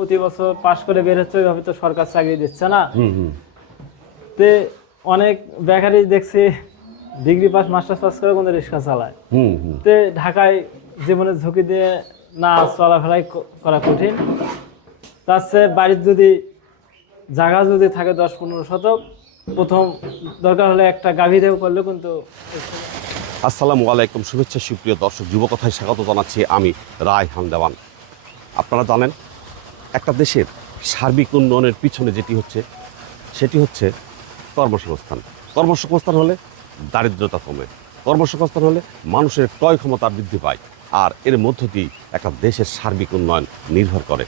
প্রতি বছর পাশ করে বের হচ্ছে ওইভাবে তো সরকার চাকরি দিচ্ছে না। তে অনেক বেকারি দেখছি ডিগ্রি পাস মাস্টার্স পাস করে কিন্তু রিক্সা চালায়। তে ঢাকায় জীবনের ঝুঁকি দিয়ে না চলাফেরাই করা কঠিন। তার চেয়ে বাড়ির যদি জায়গা যদি থাকে দশ পনেরো শতক প্রথম দরকার হলে একটা গাভী দেহ করলেও কিন্তু আসসালামু আলাইকুম শুভেচ্ছা সুপ্রিয় দর্শক যুবকথায় স্বাগত জানাচ্ছি আমি রায় হান দেওয়ান। আপনারা জানেন একটা দেশের সার্বিক উন্নয়নের পিছনে যেটি হচ্ছে, সেটি হচ্ছে কর্মসংস্থান। কর্মসংস্থান হলে দারিদ্রতা কমে। কর্মসংস্থান হলে মানুষের ক্রয় ক্ষমতা বৃদ্ধি পায় আর এর মধ্য দিয়ে একটা দেশের সার্বিক উন্নয়ন নির্ভর করে।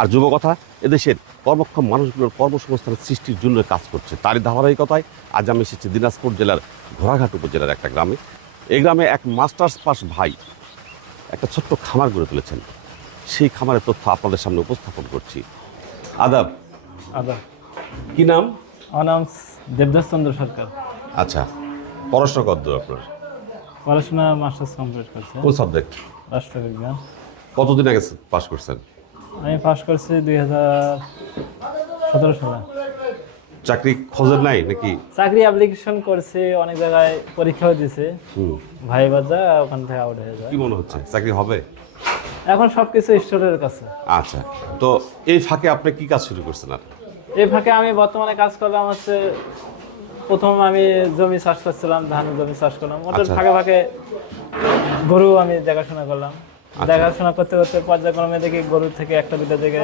আর যুবকথা এদেশের কর্মক্ষম মানুষগুলোর কর্মসংস্থানের সৃষ্টির জন্য কাজ করছে। তারই ধারাবাহিকতায় আজ আমি এসেছি দিনাজপুর জেলার ঘোড়াঘাট উপজেলার একটা গ্রামে। এই গ্রামে এক মাস্টার্স পাস ভাই একটা ছোট্ট খামার গড়ে তুলেছেন। সেই খামারের তথ্য আপনাদের সামনে উপস্থাপন করছি। আদাব। আদাব। কি নাম? আমার নাম দেবদাস চন্দ্র সরকার। আচ্ছা পড়াশোনা কত আপনার? পড়াশোনা মাস্টার্স কমপ্লিট করছে। কোন সাবজেক্ট? রাষ্ট্রবিজ্ঞান। কতদিন আগে পাস করছেন? আমি পাস করছি দুই হাজার সতেরো সালে। চাকরি খোঁজের নাই নাকি? চাকরি অ্যাপ্লিকেশন করছি অনেক জায়গায় পরীক্ষাও দিছে। হুম। ভাই বাজা ওখান থেকে আউট হয়ে যায়। কি মনে হচ্ছে? চাকরি হবে? এখন সব কিছু স্টোরের কাছে। আচ্ছা তো এই ফাঁকে আপনি কি কাজ শুরু করছেন আর এই ফাঁকে আমি বর্তমানে কাজ করলাম হচ্ছে প্রথম আমি জমি চাষ করছিলাম ধান জমি চাষ করলাম। ওটার আচ্ছা। ফাঁকে ফাঁকে গরু আমি দেখাশোনা করলাম। আচ্ছা। দেখাশোনা করতে করতে পর্যায়ক্রমে দেখি গরু থেকে একটা দুটো থেকে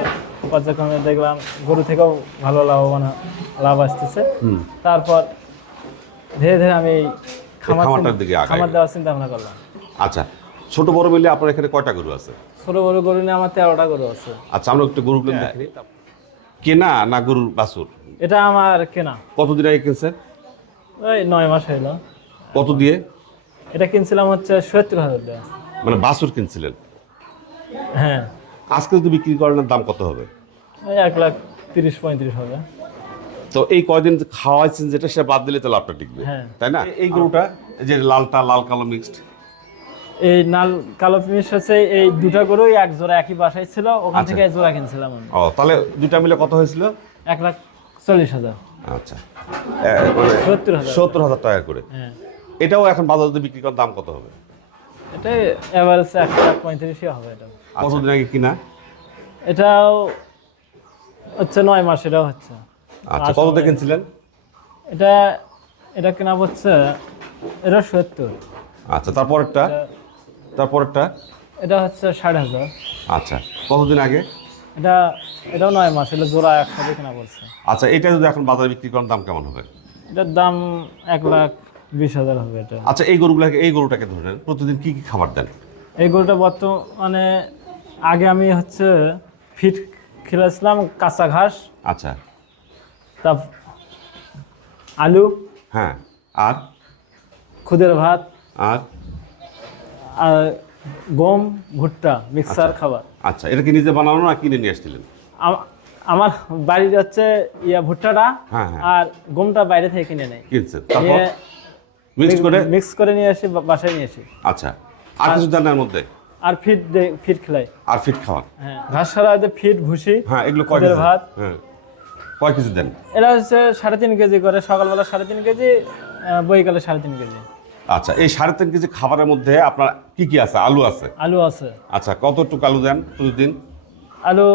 পর্যায়ক্রমে দেখলাম গরু থেকেও ভালো লাভবান লাভ আসতেছে। তারপর ধীরে ধীরে আমি খামার দেওয়ার চিন্তা ভাবনা করলাম। আচ্ছা ছোট বড় মিলে আপনার এখানে কয়টা গরু আছে? ছোট বড় গরু নিয়ে আমার তেরোটা গরু আছে। আচ্ছা আমরা একটু গরু দেখি। কেনা না গরুর বাছুর? এটা আমার কেনা। কতদিন আগে কিনছেন? ওই নয় মাস হইল। কত দিয়ে? এটা কিনছিলাম হচ্ছে সত্তর হাজার টাকা মানে বাছুর কিনছিলেন? হ্যাঁ। আজকে যদি বিক্রি করেন দাম কত হবে? ওই এক লাখ তিরিশ পঁয়ত্রিশ হবে। তো এই কয়দিন খাওয়াইছেন যেটা সেটা বাদ দিলে তো লাভটা টিকবে। হ্যাঁ। তাই না? এই গরুটা? যে লালটা লাল কালো মিক্সড এই নাল কালো পিস হচ্ছে এই দুটা গরু এক জোড়া একই বাসায় ছিল ওখান আচ্ছা। থেকে এক জোড়া কিনছিলাম আমি। ও তাহলে দুটা মিলে কত হয়েছিল? এক লাখ চল্লিশ হাজার। আচ্ছা। মানে সত্তর হাজার। সত্তর হাজার টাকা করে। হ্যাঁ। এটাও এখন বাজার যদি বিক্রি করার দাম কত হবে? এটাই এভারেজ এক লাখ পঁয়ত্রিশই হবে এটা। কতদিন আগে কিনা? এটাও হচ্ছে নয় মাস এটাও হচ্ছে। আচ্ছা কত দিয়ে কিনছিলেন? এটা এটা কেনা হচ্ছে এটা সত্তর। আচ্ছা তারপরেরটা? তারপরেরটা এটা হচ্ছে ষাট হাজার। আচ্ছা কতদিন আগে? এটা এটাও নয় মাস এটা জোড়া একসাথে কেনা পড়ছে। আচ্ছা এটা যদি এখন বাজারে বিক্রি করেন দাম কেমন হবে? এটার দাম এক লাখ বিশ হাজার হবে এটা। আচ্ছা এই গরুগুলোকে এই গরুটাকে ধরে নেন প্রতিদিন কি কি খাবার দেন? এই গরুটা বর্তমানে আগে আমি হচ্ছে ফিট খেলেছিলাম কাঁচা ঘাস আচ্ছা। তা আলু হ্যাঁ আর? খুদের ভাত আর? গম ভুট্টা মিক্সার খাবার। আচ্ছা এটা কি নিজে বানানো না কিনে নিয়ে আসছিলেন? আমার বাড়ি যাচ্ছে ইয়া ভুট্টাটা হ্যাঁ হ্যাঁ। আর গমটা বাইরে থেকে কিনে নেয়। কিনছেন। তারপর মিক্স করে? মিক্স করে নিয়ে আসি বাসায় নিয়ে আসি। আচ্ছা আর কিছু দেন এর মধ্যে? আর ফিট ফিট খেলাই। আর ফিট খাওয়ান? হ্যাঁ ঘাস ছাড়া ফিট ভুসি হ্যাঁ এগুলো কয় ভাত। হ্যাঁ কয় কেজি দেন? এরা হচ্ছে সাড়ে তিন কেজি করে সকালবেলা সাড়ে তিন কেজি বৈকালে সাড়ে তিন কেজি। আচ্ছা এই সাড়ে তিন কেজি খাবারের মধ্যে আপনার কি কি আছে? আলু আছে? আলু আছে। আচ্ছা কতটুকু আলু দেন প্রতিদিন? আলু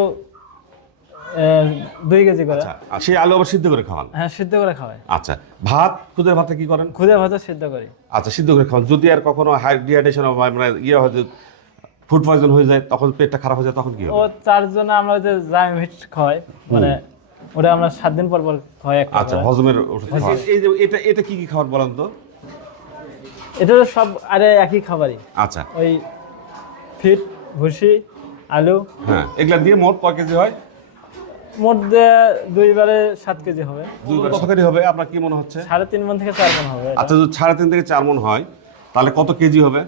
আহ, দুই কেজি করে। আচ্ছা সেই আলু আবার সিদ্ধ করে খাওয়ান? হ্যাঁ সিদ্ধ করে খাওয়াই। আচ্ছা ভাত খুদের ভাতে কি করেন? খুদে ভাজা সিদ্ধ করি। আচ্ছা সিদ্ধ করে খাওয়ান। যদি আর কখনো হাই ডিহাইড্রেশন হয় মানে ইয়ে হয় ফুড পয়জন হয়ে যায় তখন পেটটা খারাপ হয়ে যায় তখন কি ও হবে চারজনে আমরা যে জাইম হিট খাওয়াই মানে ওটা আমরা সাত দিন পর পর খাওয়াই আচ্ছা হজমের এই যে এটা এটা কি কি খাবার বলেন তো? এটা সব আরে একই খাবারই। আচ্ছা। ওই ফিট ভুসি আলু। হ্যাঁ এগুলা দিয়ে মোট কয় কেজি হয়? মোট দুইবারে সাত কেজি হবে। কত কেজি হবে। আপনার কি মনে হচ্ছে? সাড়ে তিন মন থেকে চার মন হবে আচ্ছা যদি সাড়ে তিন থেকে চার মন হয় তাহলে কত কেজি হবে?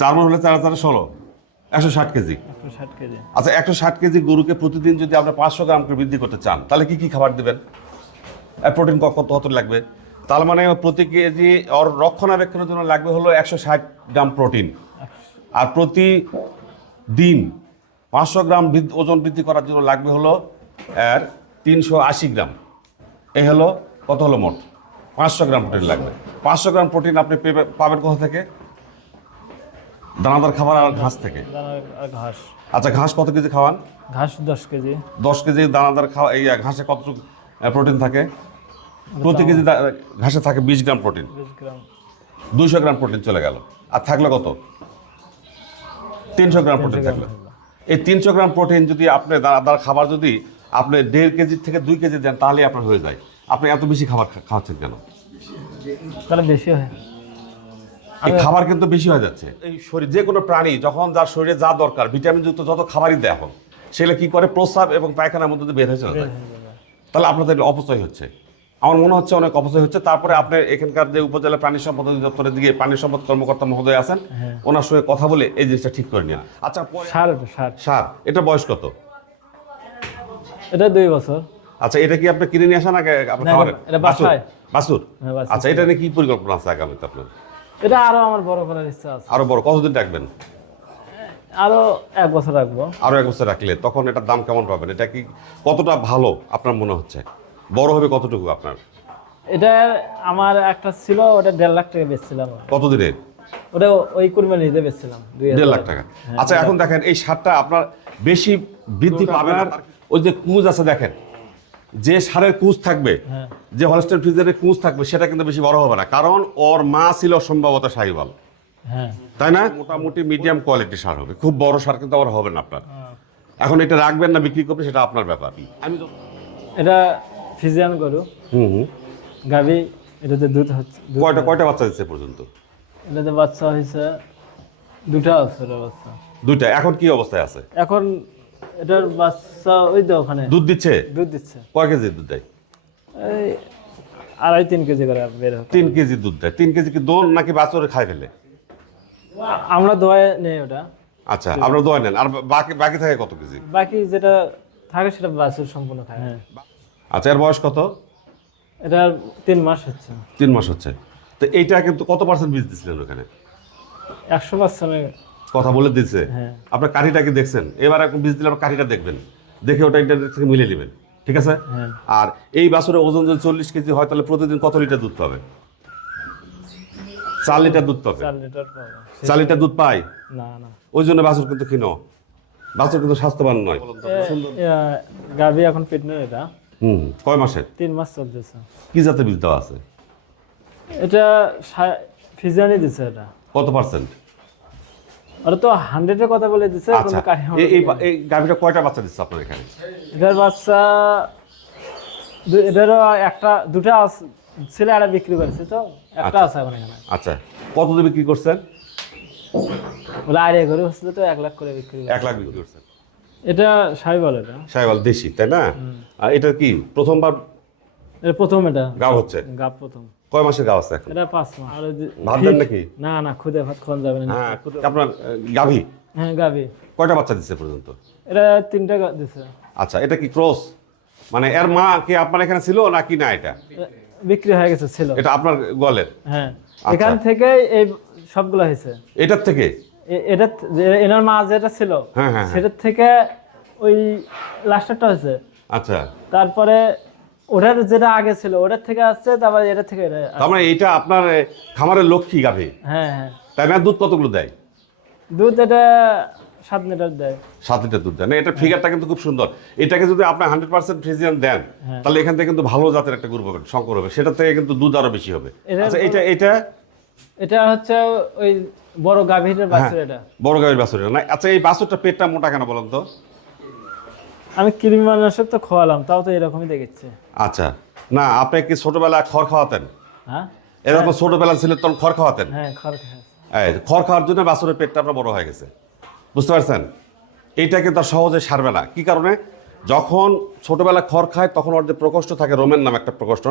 চার মন হলে চার হাজার ষোলো। একশো ষাট কেজি। কেজি। আচ্ছা একশো ষাট কেজি গরুকে প্রতিদিন যদি আমরা পাঁচশো গ্রাম করে বৃদ্ধি করতে চান তাহলে কি কি খাবার দেবেন? প্রোটিন কত কত লাগবে? তার মানে প্রতি কেজি ওর রক্ষণাবেক্ষণের জন্য লাগবে হলো একশো ষাট গ্রাম প্রোটিন। আর প্রতি দিন পাঁচশো গ্রাম ওজন বৃদ্ধি করার জন্য লাগবে হলো এর তিনশো আশি গ্রাম। এই হলো কত হলো মোট? পাঁচশো গ্রাম প্রোটিন লাগবে। পাঁচশো গ্রাম প্রোটিন আপনি পেবে- পাবেন কোথা থেকে? দানাদার খাবার আর ঘাস থেকে। ঘাস। আচ্ছা ঘাস কত কেজি খাওয়ান? ঘাস দশ কেজি। দশ কেজি দানাদার খাওয়া এই ঘাসে কতটুকু প্রোটিন থাকে? প্রতি কেজি ঘাসে থাকে বিশ গ্রাম প্রোটিন। দুইশো গ্রাম প্রোটিন চলে গেল। আর থাকল কত? তিনশো গ্রাম প্রোটিন থাকল। এই তিনশো গ্রাম প্রোটিন যদি আপনি দানাদার খাবার যদি আপনি দেড় কেজি থেকে দুই কেজি দেন তাহলেই আপনার হয়ে যায়। আপনি এত বেশি খাবার খাওয়াচ্ছেন কেন? তাহলে বেশি হয়। এই খাবার কিন্তু বেশি হয়ে যাচ্ছে। এই শরীর যে কোনো প্রাণী যখন যার শরীরে যা দরকার ভিটামিনযুক্ত যত খাবারই দেয় এখন সেগুলো কি করে? প্রস্রাব এবং পায়খানার মধ্যে দিয়ে বের হয়ে চলে যায়। তাহলে আপনাদের অপচয় হচ্ছে। আমার মনে হচ্ছে অনেক অপচয় হচ্ছে। তারপরে আপনি এখানকার যে উপজেলা প্রাণী সম্পদ অধিদপ্তরের দিকে প্রাণী সম্পদ কর্মকর্তা মহোদয় আছেন ওনার সঙ্গে কথা বলে এই জিনিসটা ঠিক করে নিন। আচ্ছা সার সার। সার এটা বয়স কত? এটা দুই বছর। আচ্ছা এটা কি আপনি কিনে নিয়ে আপনি না। বাছুর। হ্যাঁ। আচ্ছা এটা নিয়ে কি পরিকল্পনা আছে আগামীতে আপনার? এটা আরও আমার বড় করার ইচ্ছা আছে। আরও বড় কতদিন রাখবেন? আরও এক বছর রাখব। আরও এক বছর রাখলে তখন এটার দাম কেমন পাবেন? এটা কি কতটা ভালো আপনার মনে হচ্ছে? বড় হবে কতটুকু আপনার? এটা আমার একটা ছিল ওটা দেড় লাখ টাকা বেচছিলাম। কতদিনে ওটা ওই কুরবানিতে বেচছিলাম দুই হাজার। দেড় লাখ টাকা। আচ্ছা এখন দেখেন এই সারটা আপনার বেশি বৃদ্ধি পাবে না ওই যে কুঁজ আছে দেখেন যে সারের কুঁজ থাকবে হ্যাঁ। যে হলস্টেন ফ্রিজারের কুঁজ থাকবে সেটা কিন্তু বেশি বড় হবে না কারণ ওর মা ছিল সম্ভবত সাহিবাল হ্যাঁ। তাই না? মোটামুটি মিডিয়াম কোয়ালিটি সার হবে খুব বড় সার কিন্তু আবার হবে না আপনার। এখন এটা রাখবেন না বিক্রি করবেন সেটা আপনার ব্যাপার। আমি এটা ফিজিয়ান গরু। হুম হুম। গাভি এটাতে দুধ হচ্ছে কয়টা কয়টা বাচ্চা দিচ্ছে পর্যন্ত? এটাতে বাচ্চা হয়েছে দুটা আছে বাচ্চা। দুইটা এখন কি অবস্থায় আছে? এখন এটার বাচ্চা ওই তো ওখানে। দুধ দিচ্ছে? দুধ দিচ্ছে। কয় কেজি দুধ দেয়? এই আড়াই তিন কেজি করে বের হতো তিন কেজি দুধ দেয়। তিন কেজি কি দোন নাকি বাছরে খাই ফেলে? আমরা দোয়ায় নেই ওটা। আচ্ছা আপনার দোয়া নেন। আর বাকি বাকি থাকে কত কেজি? বাকি যেটা থাকে সেটা বাছুর সম্পূর্ণ খায়। হ্যাঁ। আচ্ছা এর বয়স কত? এটা তিন মাস হচ্ছে। তিন মাস হচ্ছে। তো এইটা কিন্তু কত পার্সেন্ট বীজ দিচ্ছিলেন ওখানে? একশো পার্সেন্টের কথা বলে দিচ্ছে হ্যাঁ। আপনার কাঠিটা কি দেখছেন? এবার এখন বীজ দিলে আপনার কাঠিটা দেখবেন। দেখে ওটা ইন্টারনেট থেকে মিলে নেবেন। ঠিক আছে? হ্যাঁ। আর এই বাছরের ওজন যদি চল্লিশ কেজি হয় তাহলে প্রতিদিন কত লিটার দুধ পাবে? চার লিটার দুধ পাবে। চার লিটার দুধ পাই না না। ওই জন্য বাছুর কিন্তু কিনো বাছুর কিন্তু স্বাস্থ্যবান নয়। গাভি এখন ফিটনেস এটা। হুম। কয় মাসের? তিন মাস চলতেছে। কি জাতের বীজ দেওয়া আছে? এটা ফিজিয়ানি দিছে এটা। কত পার্সেন্ট? ওরা তো হান্ড্রেডের কথা বলে দিছে আচ্ছা এই- গাভিটা কয়টা বাচ্চা দিচ্ছে আপনার এখানে? এটার বাচ্চা এটারও একটা দুটা আস- ছেলে একটা বিক্রি করেছে তো একটা আছে এখন এখানে। আচ্ছা কত দিয়ে বিক্রি করছেন? বলে আড়াই করে হচ্ছে তো এক লাখ করে বিক্রি করে এক লাখ বিক্রি করছেন। এটা সাইবল এটা। সাহেবাল দেশি তাই না? আর এটা কি প্রথমবার এটা প্রথম এটা। গাও হচ্ছে? গাপ প্রথম। কয় মাসের গাও আছে এখন? এটা পাঁচ মাস। আর ভাত দেন নাকি? না না খুদে ভাত খাওয়ান যাবে না। হ্যাঁ আপনার গাভী? হ্যাঁ গাবি কয়টা বাচ্চা দিচ্ছে পর্যন্ত? এটা তিনটা গা- দিছে। আচ্ছা এটা কি ক্রস? মানে এর মা কি আপনার এখানে ছিল নাকি না এটা? বিক্রি হয়ে গেছে ছিল। এটা আপনার গলের? হ্যাঁ। আচ্ছা। এখান থেকে এই সবগুলো হয়েছে। এটার থেকে? এটা এনার মা যেটা ছিল হ্যাঁ হ্যাঁ হ্যাঁ। সেটার থেকে ওই লাস্টারটা হয়েছে। আচ্ছা। তারপরে ওটার যেটা আগে ছিল ওটার থেকে আসছে তারপর এটা থেকে এটা তার মানে আপনার খামারের লক্ষ্মী গাভী? হ্যাঁ হ্যাঁ। তাই না? দুধ কতগুলো দেয়? দুধ এটা সাত লিটার দেয়। সাত লিটার দুধ দেয়। না এটার ফিগারটা কিন্তু খুব সুন্দর। এটাকে যদি আপনি হান্ড্রেড পার্সেন্ট ফ্রিজিয়ান দেন। তাহলে এখান থেকে কিন্তু ভালো জাতের একটা গরু পাবেন শঙ্কর হবে। সেটা থেকে কিন্তু দুধ আরও বেশি হবে। আচ্ছা এটা এটা? এটা হচ্ছে ওই বড় গাভীরের হ্যাঁ। বাছুর এটা। বড় গাভীর বাছুর না আচ্ছা এই বাছুরটা পেটটা মোটা কেন বলেন তো? আমি কৃমি মানুষের তো খোয়ালাম তাও তো এরকমই দেখেছে। আচ্ছা না আপনি কি ছোটবেলায় খড় খাওয়াতেন? হ্যাঁ? এরকম ছোটবেলা ছিল তখন খড় খাওয়াতেন? হ্যাঁ খড় খড় খাওয়ার জন্য বাছুরের পেটটা আপনার বড় হয়ে গেছে। বুঝতে পারছেন? এইটা কিন্তু আর সহজে সারবে না। কি কারণে? যখন ছোটবেলা খড় খায় তখন ওর যে প্রকোষ্ঠ থাকে রোমের নাম একটা প্রকোষ্ঠ।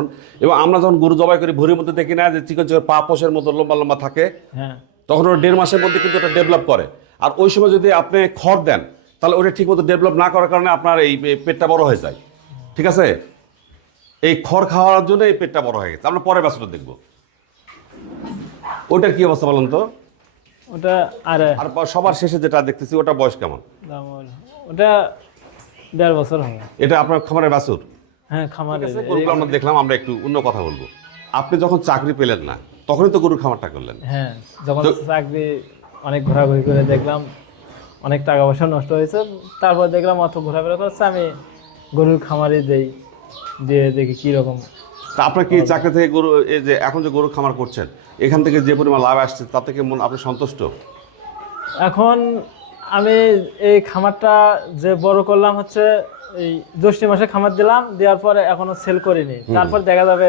এবং আমরা যখন গরু জবাই করি ভুঁড়ির মধ্যে দেখি না যে চিকন চিকন পা পোষের মতো লম্বা লম্বা থাকে। হ্যাঁ। তখন ওরা দেড় মাসের মধ্যে কিন্তু ওটা ডেভেলপ করে। আর ওই সময় যদি আপনি খড় দেন তাহলে ওটা ঠিকমতো ডেভেলপ না করার কারণে আপনার এই পেটটা বড় হয়ে যায়। ঠিক আছে? এই খড় খাওয়ার জন্য এই পেটটা বড় হয়ে গেছে। আমরা পরের বাসটা দেখব। ওটার কি অবস্থা বলুন তো? ওটা আর আর সবার শেষে যেটা দেখতেছি ওটা বয়স কেমন? ওটা দেড় বছর হবে। এটা আপনার খামারের বাছুর হ্যাঁ খামারে আমরা দেখলাম আমরা একটু অন্য কথা বলব। আপনি যখন চাকরি পেলেন না তখনই তো গরুর খামারটা করলেন। হ্যাঁ যখন চাকরি অনেক ঘোরাঘুরি করে দেখলাম অনেক টাকা পয়সা নষ্ট হয়েছে তারপর দেখলাম অত ঘোরাফেরা করছে আমি গরুর খামারে দেই দিয়ে দেখি কি রকম তা আপনার কি চাকরি থেকে গরু এই যে এখন যে গরু খামার করছেন এখান থেকে যে পরিমাণ লাভ আসছে তা থেকে মন আপনি সন্তুষ্ট? এখন আমি এই খামারটা যে বড় করলাম হচ্ছে এই জ্যৈষ্ঠী মাসে খামার দিলাম দেওয়ার পরে এখনও সেল করিনি। তারপর দেখা যাবে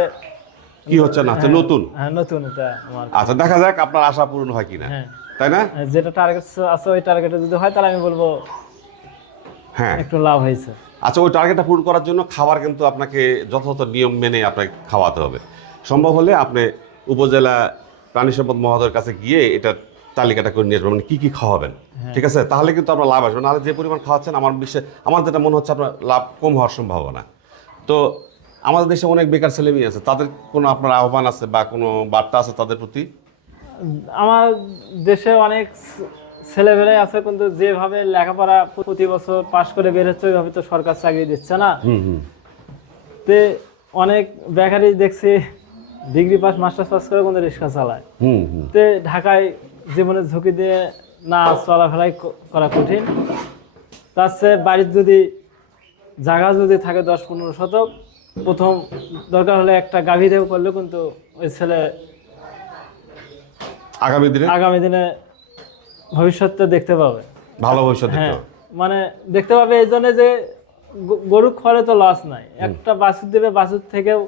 কি হচ্ছে না হচ্ছে? নতুন? হ্যাঁ নতুন এটা আচ্ছা দেখা যাক আপনার আশা পূরণ হয় কিনা। হ্যাঁ। তাই না? যেটা টার্গেট আছে ওই টার্গেটে যদি হয় তাহলে আমি বলব হ্যাঁ। একটু লাভ হয়েছে। আচ্ছা ওই টার্গেটটা পূরণ করার জন্য খাবার কিন্তু আপনাকে যথাযথ নিয়ম মেনে আপনাকে খাওয়াতে হবে। সম্ভব হলে আপনি উপজেলা প্রাণী সম্পদ মহোদয়ের কাছে গিয়ে এটা তালিকাটা করে নিয়ে আসবেন মানে কী কী খাওয়াবেন ঠিক আছে? তাহলে কিন্তু আপনার লাভ আসবে। নাহলে যে পরিমাণ খাওয়াচ্ছেন আমার বিশ্বে আমার যেটা মনে হচ্ছে আপনার লাভ কম হওয়ার সম্ভাবনা। তো আমাদের দেশে অনেক বেকার ছেলে মেয়ে আছে তাদের কোনো আপনার আহ্বান আছে বা কোনো বার্তা আছে তাদের প্রতি? আমার দেশে অনেক ছেলেমেয়ে আছে কিন্তু যেভাবে লেখাপড়া প্রতি বছর পাশ করে বের হচ্ছে ওইভাবে তো সরকার চাকরি দিচ্ছে না। তে অনেক বেকারি দেখছি ডিগ্রি পাস মাস্টার্স পাস করে কিন্তু রিক্সা চালায়। তে ঢাকায় জীবনের ঝুঁকি দিয়ে না চলাফেরাই করা কঠিন। তার চেয়ে বাড়ির যদি জায়গা যদি থাকে দশ পনেরো শতক প্রথম দরকার হলে একটা গাভী দেহ করলে কিন্তু ওই ছেলে আগামী দিনে? আগামী দিনে ভবিষ্যৎটা দেখতে পাবে। ভালো ভবিষ্যৎ হ্যাঁ মানে দেখতে পাবে এই জন্য যে গরু খড়ে তো লস নাই। একটা বাছুর দেবে বাছুর থেকেও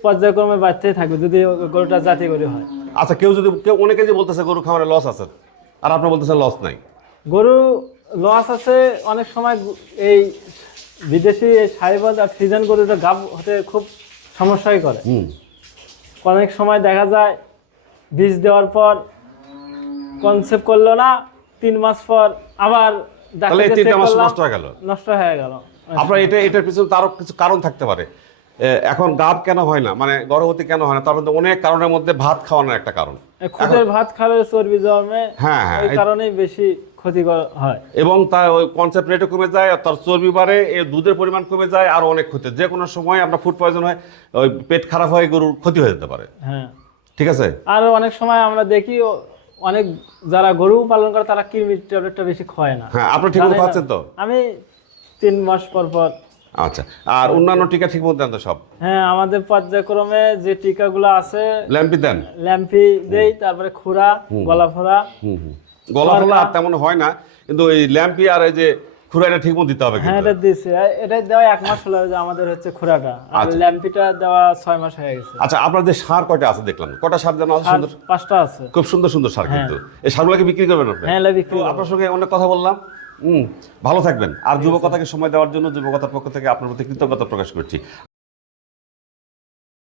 পর্যায়ক্রমে বাড়তেই থাকবে যদি গরুটা জাতি গরু হয়। আচ্ছা কেউ যদি কেউ অনেকে যে বলতেছে গরু খামারে লস আছে আর আপনি বলতেছেন লস নাই। গরু লস আছে অনেক সময় এই বিদেশি এই সাইবাল আর ফ্রিজেন গরুটা গাব হতে খুব সমস্যাই করে। অনেক সময় দেখা যায় বীজ দেওয়ার পর কনসেপ্ট করল না তিন মাস পর আবার নষ্ট হয়ে গেল। নষ্ট হয়ে গেল। আপনার এটা এটার পিছনে তারও কিছু কারণ থাকতে পারে। এখন গাব কেন হয় না? মানে গর্ভবতী কেন হয় না? তার মধ্যে অনেক কারণের মধ্যে ভাত খাওয়ানোর একটা কারণ। ভাত খাবে চর্বি জমে হ্যাঁ, হ্যাঁ, এই- কারণেই বেশি ক্ষতিকর হয়। এবং তার ওই কনসেপ্ট রেটও কমে যায় তার চর্বি বাড়ে দুধের পরিমাণ কমে যায় আর অনেক ক্ষতি। যে কোনো সময় আপনার ফুড পয়জন হয় ওই পেট খারাপ হয় গরুর ক্ষতি হয়ে যেতে পারে। হ্যাঁ। ঠিক আছে? আর অনেক সময় আমরা দেখি অনেক যারা গরু পালন করে তারা কিরমির ট্যাবলেটটা বেশি খায় না। হ্যাঁ আপনি ঠিক মতো খাচ্ছেন তো? আমি তিন মাস পর পর আচ্ছা আর অন্যান্য টিকা ঠিক মতো দেন তো সব? হ্যাঁ আমাদের পর্যায়ক্রমে যে টিকাগুলো আছে ল্যাম্পি দেন? ল্যাম্পি দেই তারপরে খুরা গলা ফোড়া হুম হুম। গলা ফলা আর তেমন হয় না কিন্তু এই ল্যাম্পি আর এই যে খুরাইটা ঠিক মতো দিতে হবে হ্যাঁ এটা দিয়েছে। এটা দেওয়া এক মাস হলো যে আমাদের হচ্ছে খুরাটা আর আচ্ছা। ল্যাম্পিটা দেওয়া ছয় মাস হয়ে গেছে। আচ্ছা আপনাদের সার কয়টা আছে দেখলাম। কটা সার জানা আছে সুন্দর? পাঁচটা আছে। খুব সুন্দর সুন্দর সার কিন্তু। এই সারগুলোকে বিক্রি করবেন আপনি? হ্যাঁ বিক্রি আপনার সঙ্গে অনেক কথা বললাম। হুম ভালো থাকবেন। আর যুবকতাকে সময় দেওয়ার জন্য যুবকতার পক্ষ থেকে আপনার প্রতি কৃতজ্ঞতা প্রকাশ করছি।